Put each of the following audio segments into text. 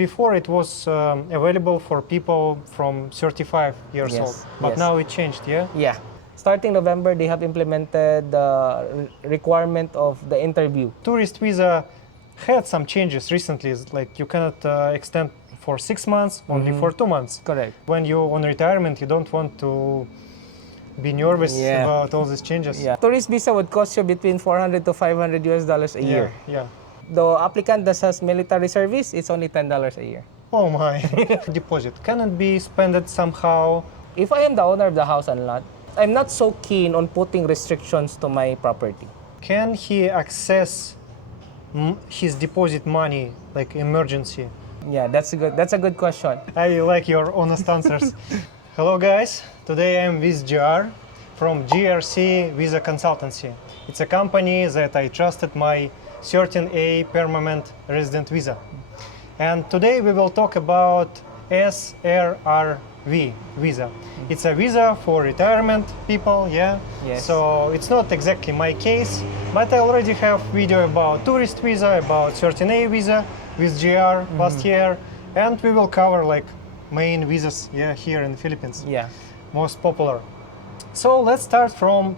Before it was available for people from 35 years old, but now it changed, yeah? Yeah. Starting November, they have implemented the requirement of the interview. Tourist visa had some changes recently, like you cannot extend for 6 months, only for 2 months. Correct. When you're on retirement, you don't want to be nervous about all these changes. Yeah. Tourist visa would cost you between 400 to 500 US dollars a year. Yeah. The applicant that has military service, it's only $10 a year. Oh my. Deposit can it be spent somehow? If I am the owner of the house and lot, I'm not so keen on putting restrictions to my property. Can he access his deposit money like emergency? Yeah, that's a good question. I like your honest answers. Hello guys, today I'm with JR from jrc Visa Consultancy. It's a company that I trusted my 13A permanent resident visa. And today we will talk about SRRV visa. It's a visa for retirement people, yeah? Yes. So it's not exactly my case, but I already have video about tourist visa, about 13A visa with JR last year, and we will cover like main visas here in the Philippines. Yeah. Most popular. So let's start from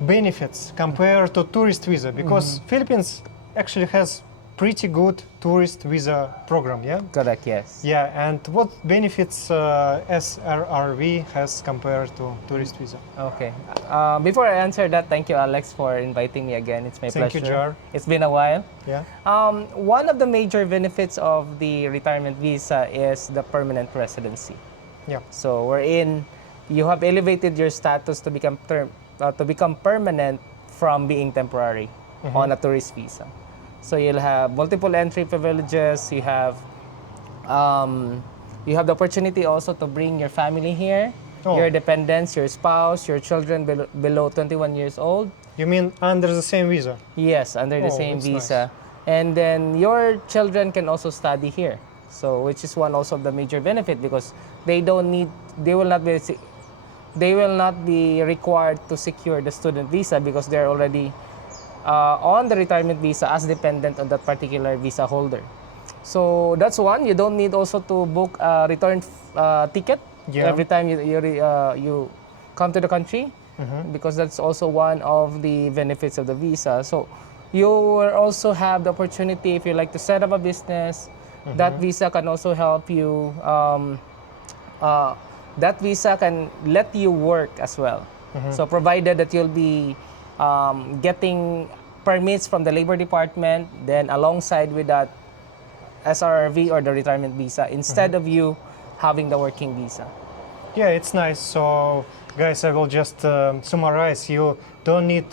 benefits compared to tourist visa, because Philippines actually has pretty good tourist visa program, yeah? Correct, yes. Yeah, and what benefits SRRV has compared to tourist visa? Okay. Before I answer that, thank you, Alex, for inviting me again. It's my pleasure. Thank you, Jar. It's been a while. Yeah. One of the major benefits of the retirement visa is the permanent residency. Yeah. So you have elevated your status to become permanent from being temporary on a tourist visa. So you'll have multiple entry privileges. You have the opportunity also to bring your family here, your dependents, your spouse, your children below 21 years old. You mean under the same visa? Yes, under the same visa. Nice. And then your children can also study here. So which is one also of the major benefit, because they will not be required to secure the student visa, because they're already on the retirement visa as dependent on that particular visa holder. So that's one. You don't need also to book a return ticket every time you come to the country, because that's also one of the benefits of the visa. So you will also have the opportunity, if you like to set up a business, that visa can also help you. That visa can let you work as well. So provided that you'll be getting permits from the Labor Department, then alongside with that SRRV or the retirement visa, instead of you having the working visa. Yeah, it's nice. So guys, I will just summarize. You don't need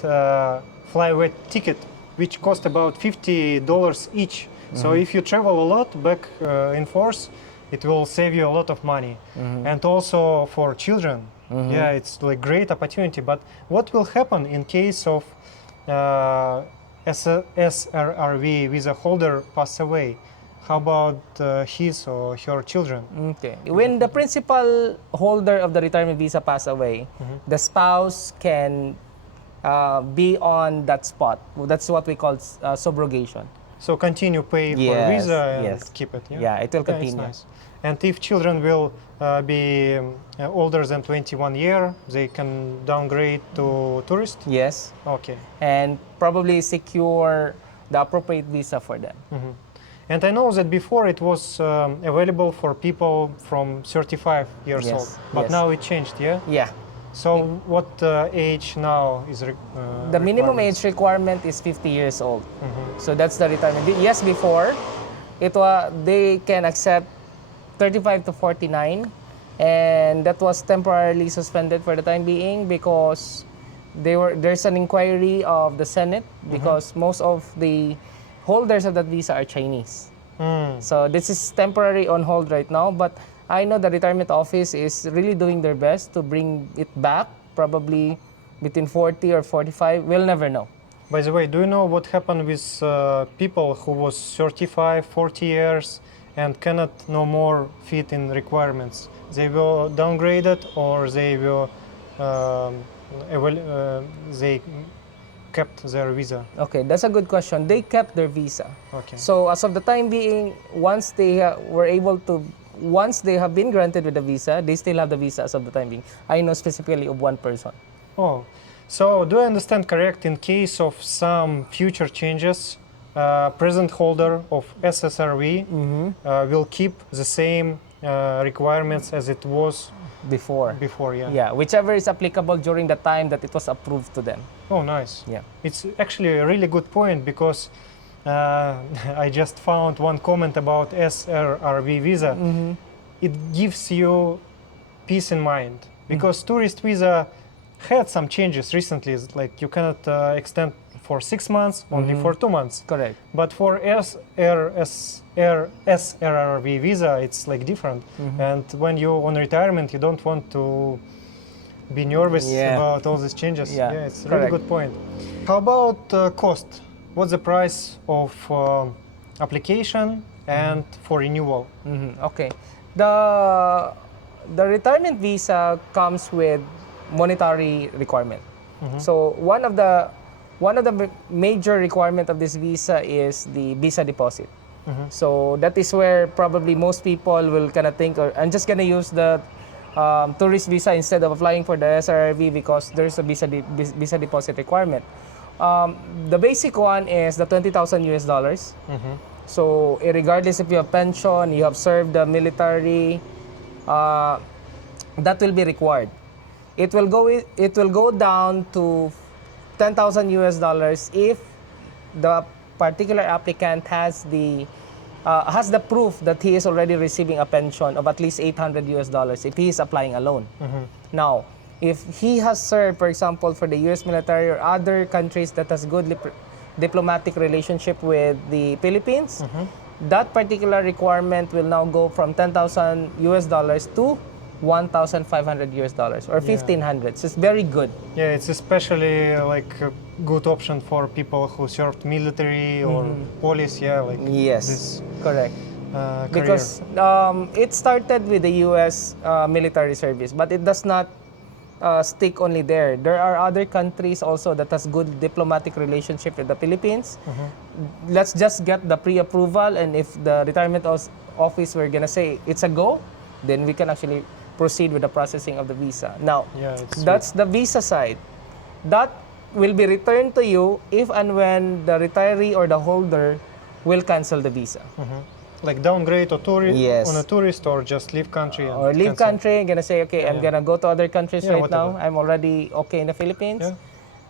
flyaway ticket, which cost about $50 each. So if you travel a lot back in force, it will save you a lot of money. And also for children, yeah, it's like great opportunity. But what will happen in case of SRRV visa holder pass away? How about his or her children? Okay. When the principal holder of the retirement visa pass away, the spouse can be on that spot. That's what we call subrogation. So continue pay for visa and keep it. Yeah, it will continue. Nice. And if children will be older than 21 years, they can downgrade to tourist? Yes. Okay. And probably secure the appropriate visa for them. And I know that before it was available for people from 35 years old, but now it changed, yeah? Yeah. So what age now is the minimum age requirement is 50 years old. So that's the retirement. Yes, before they can accept 35 to 49, and that was temporarily suspended for the time being because there's an inquiry of the Senate, because most of the holders of that visa are Chinese. So this is temporary on hold right now, but I know the retirement office is really doing their best to bring it back, probably between 40 or 45. We'll never know. By the way, do you know what happened with people who was 35, 40 years and cannot no more fit in requirements? They were downgraded, or they were kept their visa? Okay, that's a good question. They kept their visa. Okay. So as of the time being, once they once they have been granted with the visa, they still have the visa as of the time being. I know specifically of one person. Oh, so do I understand correct? In case of some future changes, present holder of SSRV will keep the same requirements as it was Before. before, yeah. Yeah, whichever is applicable during the time that it was approved to them. Oh, nice. Yeah. It's actually a really good point because I just found one comment about SRRV visa. It gives you peace in mind because tourist visa had some changes recently. It's like you cannot extend for 6 months, only for 2 months. Correct. But for SRRV visa, it's like different. And when you're on retirement, you don't want to be nervous about all these changes. Yeah, It's a really correct. good point. How about cost? What's the price of application and for renewal? Okay. The retirement visa comes with monetary requirement. So one of the major requirement of this visa is the visa deposit. So that is where probably most people will kind of think, or I'm just gonna use the tourist visa instead of applying for the SRRV because there's a visa deposit requirement. The basic one is the $20,000 US. So regardless if you have pension, you have served the military, that will be required. It will go down to $10,000 US if the particular applicant has the proof that he is already receiving a pension of at least $800 US if he is applying alone. Now, if he has served, for example, for the US military or other countries that has good diplomatic relationship with the Philippines, that particular requirement will now go from $10,000 US to $1,500 US or $1,500. So it's very good. Yeah, it's especially like a good option for people who served military or police. Yeah, like Yes, this correct. career. Because it started with the US military service, but it does not stick only there. There are other countries also that has good diplomatic relationship with the Philippines. Let's just get the pre-approval, and if the retirement office were gonna say it's a go, then we can actually proceed with the processing of the visa. Now, that's the visa side. That will be returned to you if and when the retiree or the holder will cancel the visa. Like downgrade or Yes. on a tourist or just leave country and Or leave cancel. country, gonna say, okay, I'm gonna go to other countries Yeah, right now. whatever. I'm already okay in the Philippines.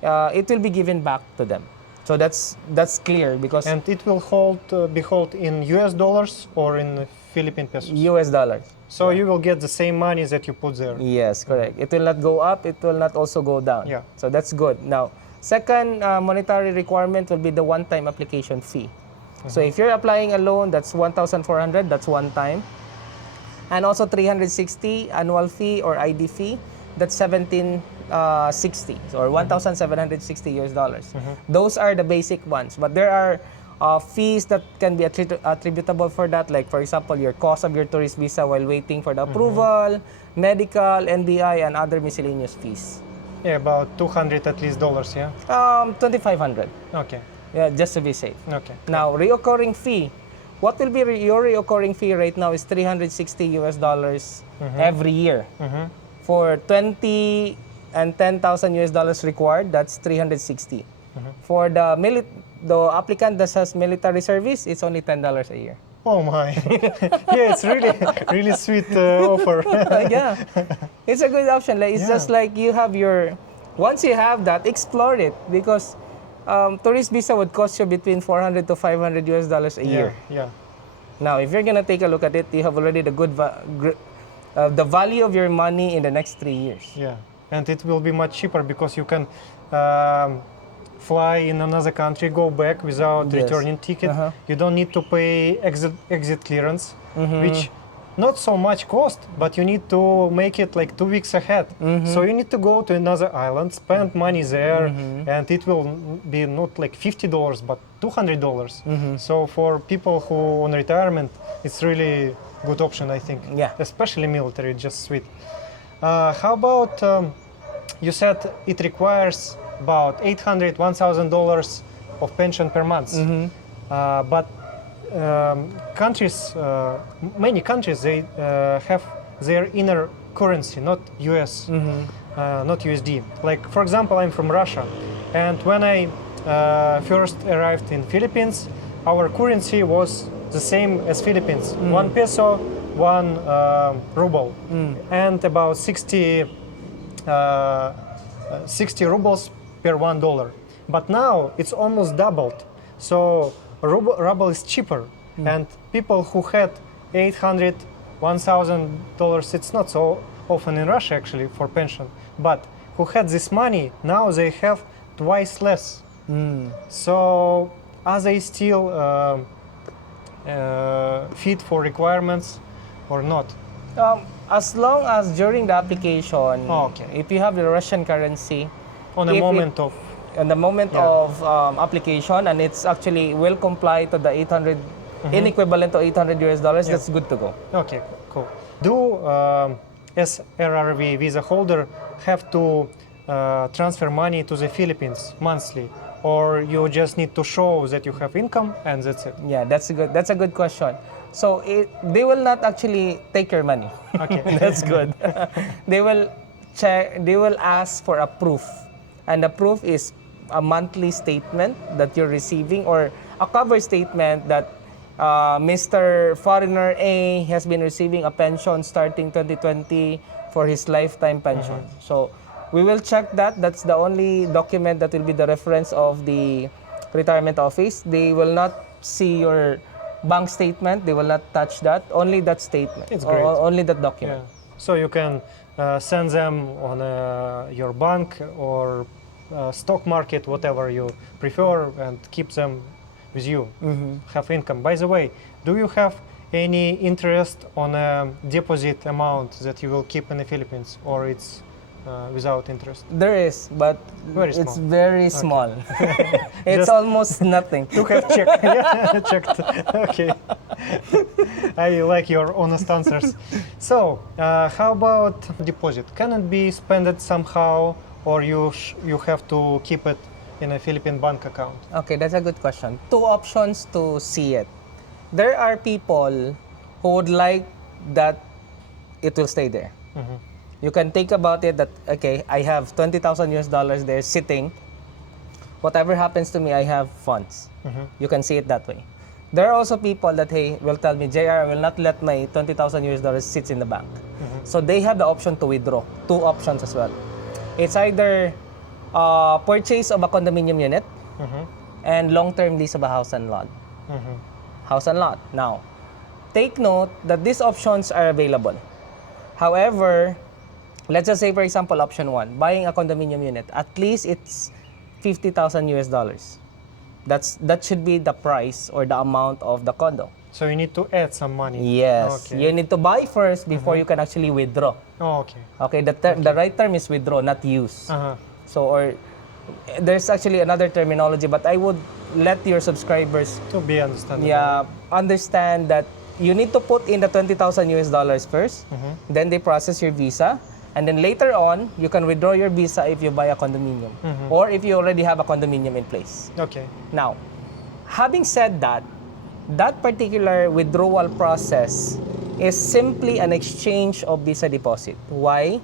It will be given back to them. So that's clear because And it will be held in US dollars or in Philippine pesos. US dollars. So you will get the same money that you put there. Yes, correct. It will not go up. It will not also go down. Yeah. So that's good. Now, second monetary requirement will be the one-time application fee. So if you're applying a loan, that's 1,400. That's one time. And also 360 annual fee or ID fee. That's 1,760 or 1,760 US dollars. Those are the basic ones. But there are fees that can be attributable for that, like for example, your cost of your tourist visa while waiting for the approval, medical, NBI, and other miscellaneous fees. Yeah, about 200 at least dollars. Yeah. 2,500. Okay. Yeah, just to be safe. Okay. Now, reoccurring fee. What will be your reoccurring fee right now is 360 US dollars every year. For 20 and 10,000 US dollars required, that's 360. For the applicant that has military service, it's only $10 a year. Oh my. Yeah, it's really sweet offer. Yeah, it's a good option. Like, it's just like you have once you have that, explore it because tourist visa would cost you between 400 to 500 US dollars a year. Yeah. Now, if you're gonna take a look at it, you have already the the value of your money in the next 3 years. Yeah, and it will be much cheaper because you can fly in another country, go back without returning ticket. You don't need to pay exit clearance, which not so much cost, but you need to make it like 2 weeks ahead. So you need to go to another island, spend money there, and it will be not like $50, but $200. So for people who on retirement, it's really good option, I think. Yeah. Especially military, just sweet. How about, you said it requires about $800, $1,000 of pension per month. But countries, many countries, they have their inner currency, not US, not USD. Like, for example, I'm from Russia, and when I first arrived in Philippines, our currency was the same as Philippines, 1 peso, 1 ruble, and about 60 rubles per $1. But now it's almost doubled. So ruble is cheaper, and people who had $800, $1,000, it's not so often in Russia actually for pension, but who had this money, now they have twice less. So are they still fit for requirements or not? As long as during the application, Okay. if you have the Russian currency, On a if moment of in the moment of application, and it's actually will comply to the 800 in equivalent to $800, that's good to go. Okay, cool. Do SRRV visa holder have to transfer money to the Philippines monthly, or you just need to show that you have income and that's it? Yeah, that's a good question. So they will not actually take your money. Okay. That's good. They will check. They will ask for a proof, and the proof is a monthly statement that you're receiving, or a cover statement that Mr. Foreigner A has been receiving a pension starting 2020 for his lifetime pension. So we will check that. That's the only document that will be the reference of the retirement office. They will not see your bank statement. They will not touch that. Only that statement. It's great. Only that document. So you can send them on your bank or stock market, whatever you prefer, and keep them with you. Have income. By the way, do you have any interest on a deposit amount that you will keep in the Philippines, or it's without interest? There is, but Very small. it's very small. It's Just- almost nothing. To have checked. Yeah, checked. Okay. I like your honest answers. So, how about deposit? Can it be spent somehow, or you have to keep it in a Philippine bank account? Okay, that's a good question. Two options to see it. There are people who would like that it will stay there. You can think about it that, okay, I have $20,000 there sitting. Whatever happens to me, I have funds. You can see it that way. There are also people that, hey, will tell me, JR, I will not let my $20,000 sit in the bank. So they have the option to withdraw. Two options as well. It's either purchase of a condominium unit and long-term lease of a house and lot. House and lot. Now, take note that these options are available. However, let's just say, for example, option one, buying a condominium unit. At least it's $50,000. That should be the price or the amount of the condo. So you need to add some money. Yes. Okay. You need to buy first before you can actually withdraw. Oh, okay. Okay, the right term is withdraw, not use. So, or there's actually another terminology, but I would let your subscribers To be understandable. understand that you need to put in the $20,000 first, then they process your visa, and then later on, you can withdraw your visa if you buy a condominium, or if you already have a condominium in place. Okay. Now, having said that, that particular withdrawal process is simply an exchange of visa deposit. Why?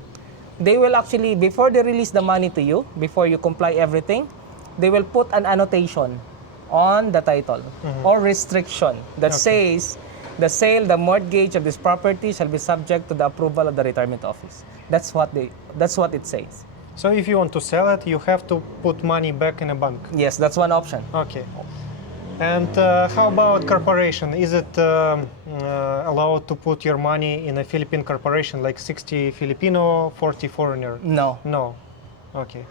They will actually, before they release the money to you, before you comply everything, they will put an annotation on the title or restriction that says the sale, the mortgage of this property shall be subject to the approval of the retirement office. That's what it says. So if you want to sell it, you have to put money back in a bank. Yes, that's one option. Okay. And how about corporation? Is it allowed to put your money in a Philippine corporation, like 60 Filipino, 40 foreigner? No. No. Okay.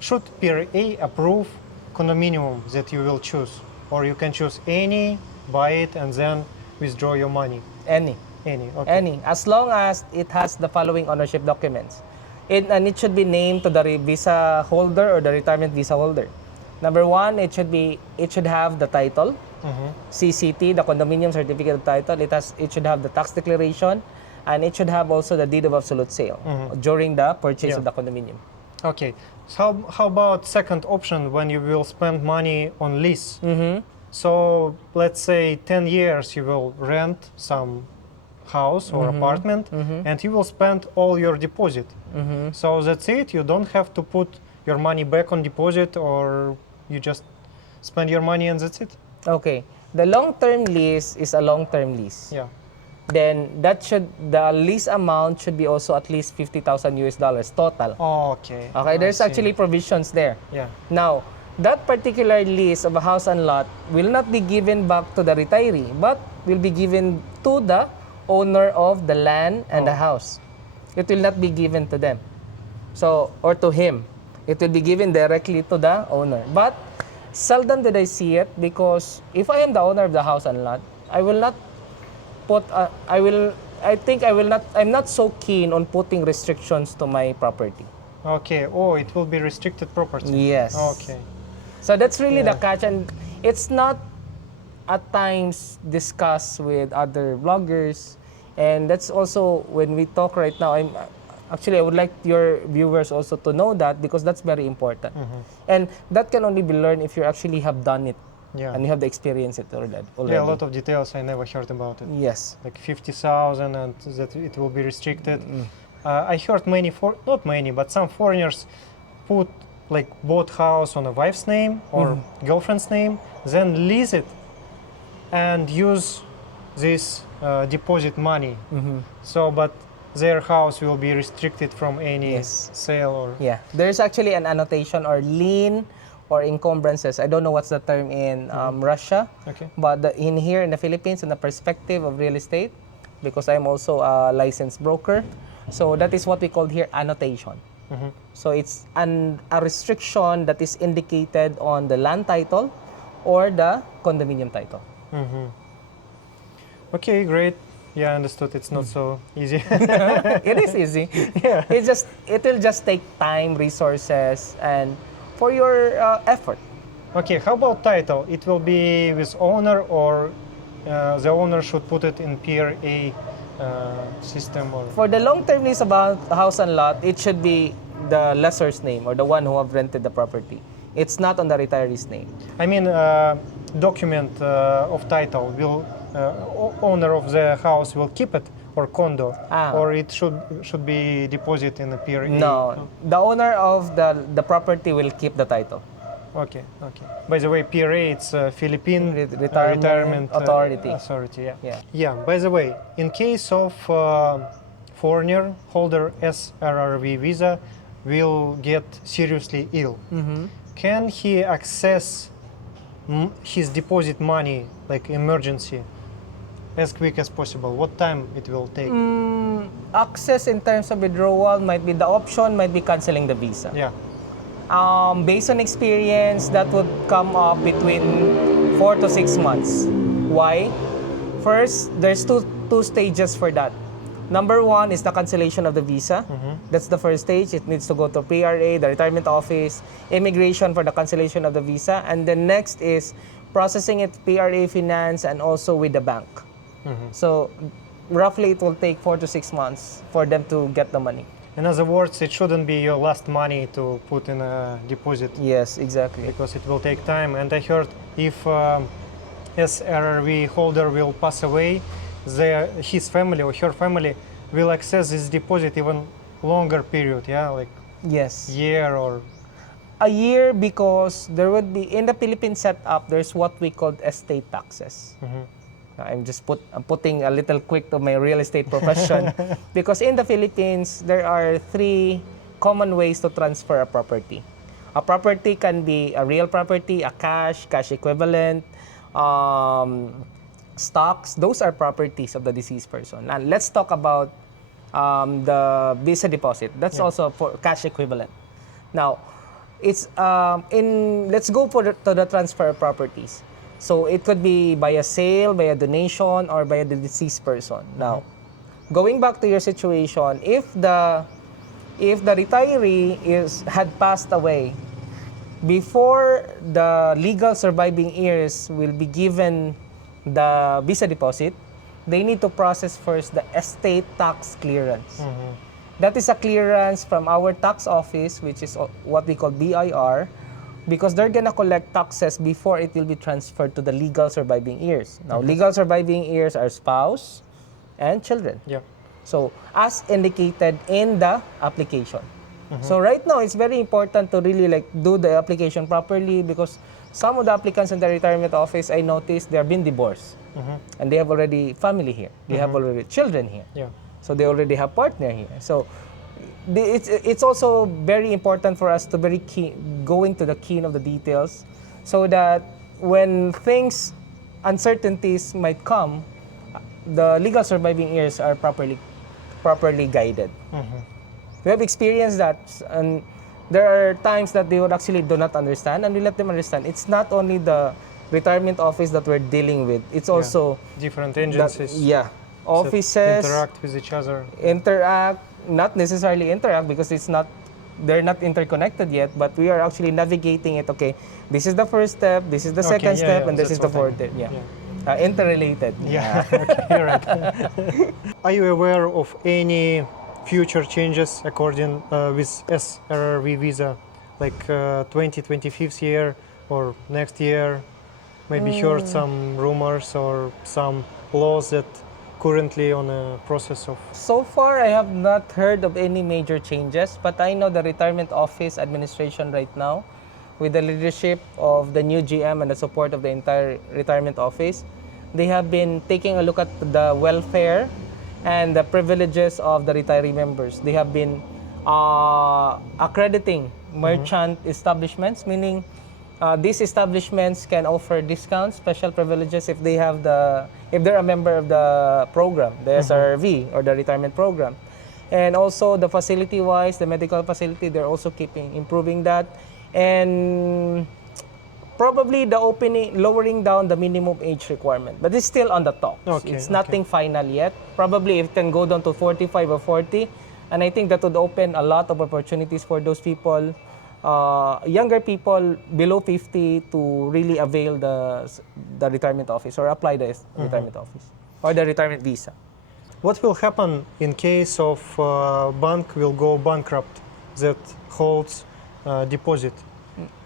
Should Peer A approve condominium that you will choose? Or you can choose any, buy it, and then withdraw your money? Any. Any, okay. Any. As long as it has the following ownership documents. And it should be named to the visa holder or the retirement visa holder. Number one, it should have the title, CCT, the condominium certificate of title. It should have the tax declaration, and it should have also the deed of absolute sale during the purchase of the condominium. Okay. So how about second option when you will spend money on lease? So let's say 10 years you will rent some house or apartment and you will spend all your deposit. So that's it. You don't have to put your money back on deposit, or you just spend your money and that's it. Okay. The long-term lease is a long-term lease. Yeah. Then the lease amount should be also at least 50,000 US dollars total. Okay. Okay, there's I see. actually provisions there. Yeah. Now, that particular lease of a house and lot will not be given back to the retiree, but will be given to the owner of the land and the house. It will not be given to them. So, or to him. It will be given directly to the owner. But seldom did I see it, because if I am the owner of the house and lot, I will not put, I'm not so keen on putting restrictions to my property. Okay. Oh, it will be restricted property. Yes. Okay. So that's really the Yeah. catch, and it's not at times discussed with other bloggers, and that's also when we talk right now. I would like your viewers also to know that, because that's very important, and that can only be learned if you actually have done it, Yeah. and you have the experience it already. Yeah, a lot of details I never heard about it. Yes. Like 50,000 and that it will be restricted. I heard not many, but some foreigners put like bought house on a wife's name or girlfriend's name, then lease it and use this deposit money. So, but their house will be restricted from any Yes. sale or. Yeah, there's actually an annotation or lien or encumbrances. I don't know what's the term in Russia, Okay. but in here in the Philippines, in the perspective of real estate, because I'm also a licensed broker, so that is what we call here annotation. So it's a restriction that is indicated on the land title or the condominium title. Okay, great. Yeah, I understood. It's not so easy. It is easy. Yeah. It will just take time, resources, and for your effort. Okay, how about title? It will be with owner, or the owner should put it in PRA system, or. For the long-term lease about house and lot, it should be the lessor's name or the one who have rented the property. It's not on the retiree's name. I mean, document of title will owner of the house will keep it, or condo, or it should be deposit in the PRA. No, the owner of the property will keep the title. Okay, okay. By the way, PRA, it's Philippine Retirement Authority. Authority, yeah. Yeah. Yeah, by the way, in case of foreigner holder SRRV visa will get seriously ill, can he access his deposit money, like emergency, as quick as possible? What time it will take? Access in terms of withdrawal might be the option, might be canceling the visa. Yeah. Based on experience, that would come up between 4 to 6 months. Why? First, there's two stages for that. Number one is the cancellation of the visa. That's the first stage. It needs to go to PRA, the retirement office, immigration for the cancellation of the visa. And then next is processing it PRA Finance and also with the bank. So roughly it will take 4 to 6 months for them to get the money. In other words, it shouldn't be your last money to put in a deposit. Yes, exactly. Because it will take time. And I heard if SRRV holder will pass away, his family or her family will access this deposit even longer period, yeah, like Yes. year or. A year, because there would be, in the Philippine setup, there's what we call estate taxes. I'm putting a little quick to my real estate profession because in the Philippines, there are 3 common ways to transfer a property. A property can be a real property, a cash equivalent, stocks. Those are properties of the deceased person. And let's talk about the visa deposit. That's also for cash equivalent. Now, it's let's go to the transfer of properties. So it could be by a sale, by a donation, or by the deceased person. Now, going back to your situation, if the retiree had passed away before the legal surviving heirs will be given the visa deposit, they need to process first the estate tax clearance. That is a clearance from our tax office, which is what we call BIR, because they're gonna collect taxes before it will be transferred to the legal surviving heirs. Now, legal surviving heirs are spouse and children. Yeah. So, as indicated in the application. So right now, it's very important to really like do the application properly, because some of the applicants in the retirement office, I noticed they have been divorced and they have already family here. They have already children here. Yeah. So they already have partner here. So it's also very important for us to very go into the keen of the details, so that when uncertainties might come, the legal surviving heirs are properly guided. We have experienced that, and there are times that they would actually do not understand, and we let them understand. It's not only the retirement office that we're dealing with, it's also different agencies. Offices interact with each other. Not necessarily interact, because they're not interconnected yet, but we are actually navigating it. Okay, this is the first step, this is the second step, and this is the fourth step. Interrelated. Okay, you're right. Are you aware of any future changes according with SRRV visa, like 2025 year or next year? Maybe heard some rumors or some laws that currently on a process of. So far, I have not heard of any major changes, but I know the retirement office administration right now, with the leadership of the new GM and the support of the entire retirement office, they have been taking a look at the welfare and the privileges of the retiree members. They have been accrediting merchant establishments, meaning these establishments can offer discounts, special privileges if they're a member of the program, the SRRV or the retirement program. And also the facility-wise, the medical facility, they're also improving that. And probably lowering down the minimum age requirement, but it's still on the talks. It's nothing final yet. Probably it can go down to 45 or 40, and I think that would open a lot of opportunities for those people, younger people below 50, to really avail the retirement office or apply the retirement office or the retirement visa. What will happen in case of bank will go bankrupt that holds deposit?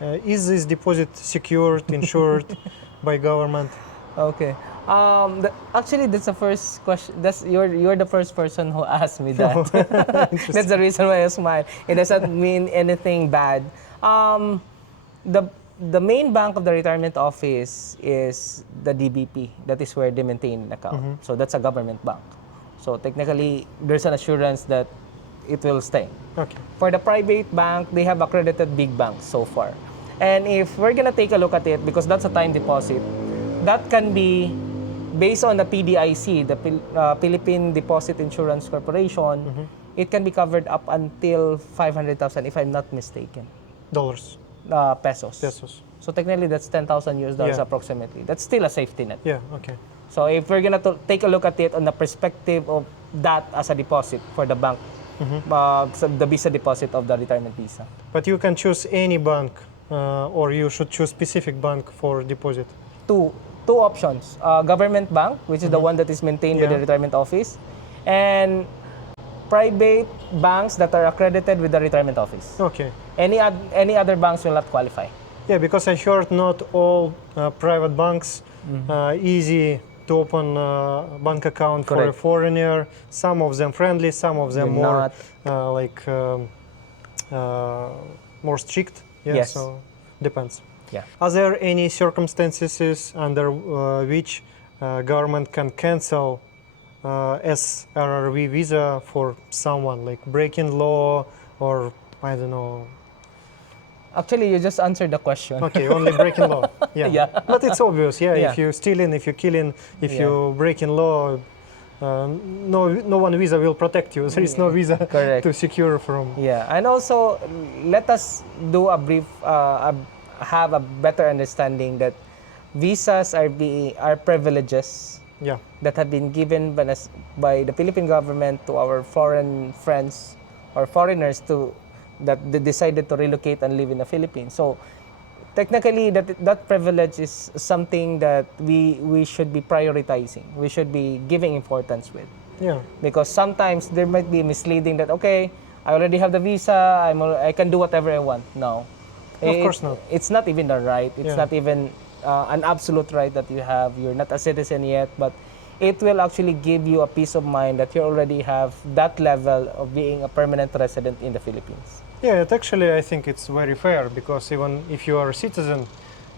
Is this deposit secured, insured by government? Okay. Actually, that's the first question. You're the first person who asked me that. That's the reason why I smile. It doesn't mean anything bad. The main bank of the retirement office is the DBP. That is where they maintain an account. So that's a government bank. So technically, there's an assurance that it will stay. Okay. For the private bank, they have accredited big banks so far. And if we're gonna take a look at it, because that's a time deposit, that can be based on the PDIC, the Philippine Deposit Insurance Corporation. It can be covered up until 500,000, if I'm not mistaken. Dollars. Pesos. Pesos. So technically, that's $10,000 approximately. That's still a safety net. Yeah. Okay. So if we're gonna take a look at it on the perspective of that as a deposit for the bank, the visa deposit of the retirement visa. But you can choose any bank, or you should choose specific bank for deposit. Two options: government bank, which is the one that is maintained by the retirement office, and private banks that are accredited with the retirement office. Okay. Any other banks will not qualify. Yeah, because I heard not all private banks easy to open a bank account for a foreigner. Some of them friendly, some of them more more strict. Yeah, yes. So depends. Yeah. Are there any circumstances under which government can cancel SRRV visa for someone, like breaking law or I don't know? Actually, you just answered the question. Okay, only breaking law. Yeah. Yeah. But it's obvious. Yeah. Yeah. If you're stealing, if you're killing, if you're breaking law, no one visa will protect you. There is no visa to secure from. Yeah, and also let us do a brief, have a better understanding that visas are privileges that have been given by the Philippine government to our foreign friends or foreigners that they decided to relocate and live in the Philippines. So technically, that privilege is something that we should be prioritizing. We should be giving importance with. Yeah. Because sometimes there might be misleading that, okay, I already have the visa, I can do whatever I want. No. Of course not. It's not even a right. It's Yeah. not even an absolute right that you have. You're not a citizen yet, but it will actually give you a peace of mind that you already have that level of being a permanent resident in the Philippines. Yeah, actually, I think it's very fair because even if you are a citizen,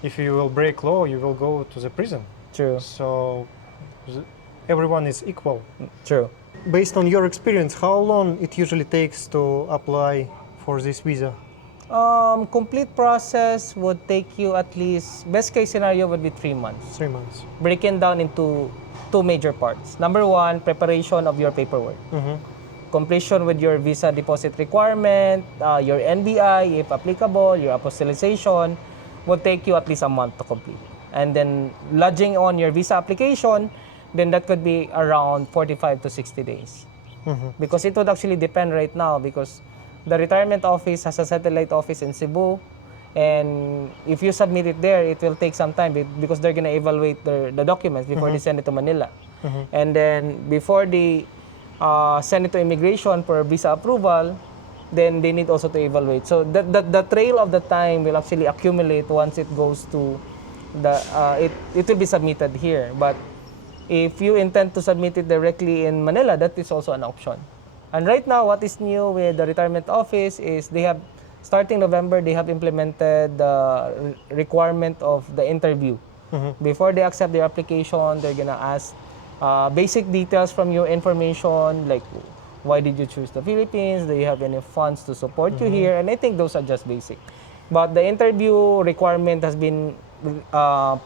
if you will break law, you will go to the prison. True. So everyone is equal. True. Based on your experience, how long it usually takes to apply for this visa? Complete process would take you at least, best case scenario would be 3 months. 3 months. Broken down into 2 major parts. Number 1, preparation of your paperwork. Completion with your visa deposit requirement, your NBI if applicable, your apostillization would take you at least a month to complete. And then lodging on your visa application, then that could be around 45 to 60 days. Because it would actually depend right now because the retirement office has a satellite office in Cebu, and if you submit it there, it will take some time because they're going to evaluate the documents before they send it to Manila. And then before they send it to immigration for visa approval, then they need also to evaluate. So the trail of the time will actually accumulate once it goes to the, it will be submitted here. But if you intend to submit it directly in Manila, that is also an option. And right now, what is new with the retirement office is they have, starting November, they have implemented the requirement of the interview. Before they accept their application, they're gonna ask basic details from your information, like why did you choose the Philippines? Do you have any funds to support you here? And I think those are just basic. But the interview requirement has been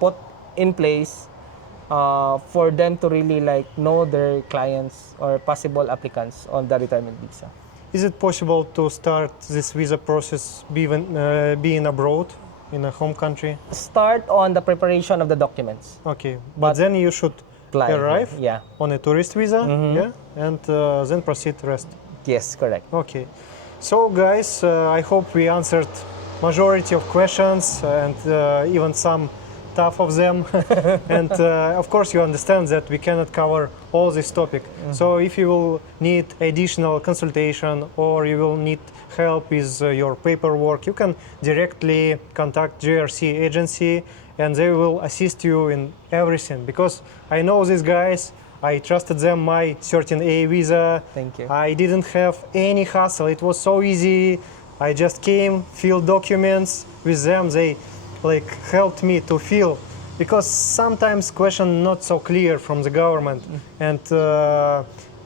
put in place for them to really like know their clients or possible applicants on the retirement visa. Is it possible to start this visa process being abroad in a home country? Start on the preparation of the documents. Okay, but then you should Apply, arrive yeah. on a tourist visa, yeah, and then proceed rest. Yes, correct. Okay, so guys, I hope we answered majority of questions and even some tough of them. And of course you understand that we cannot cover all this topic. So if you will need additional consultation or you will need help with your paperwork, you can directly contact JRC agency and they will assist you in everything. Because I know these guys, I trusted them my 13A visa. Thank you. I didn't have any hassle. It was so easy. I just came, filled documents with them. They like helped me to fill, because sometimes question not so clear from the government, and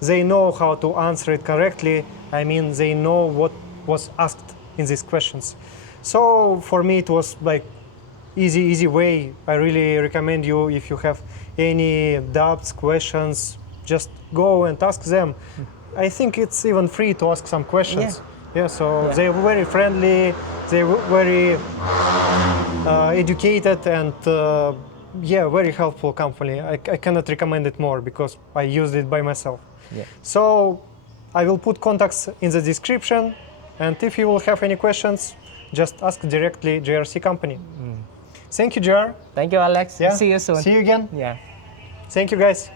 they know how to answer it correctly. I mean, they know what was asked in these questions. So for me, it was like easy way. I really recommend you, if you have any doubts, questions, just go and ask them. I think it's even free to ask some questions. Yeah, so they were very friendly, they were very educated, and yeah, very helpful company. I cannot recommend it more because I used it by myself. Yeah. So I will put contacts in the description, and if you will have any questions, just ask directly JRC company. Thank you, JR. Thank you, Alex. Yeah. See you soon. See you again. Yeah. Thank you, guys.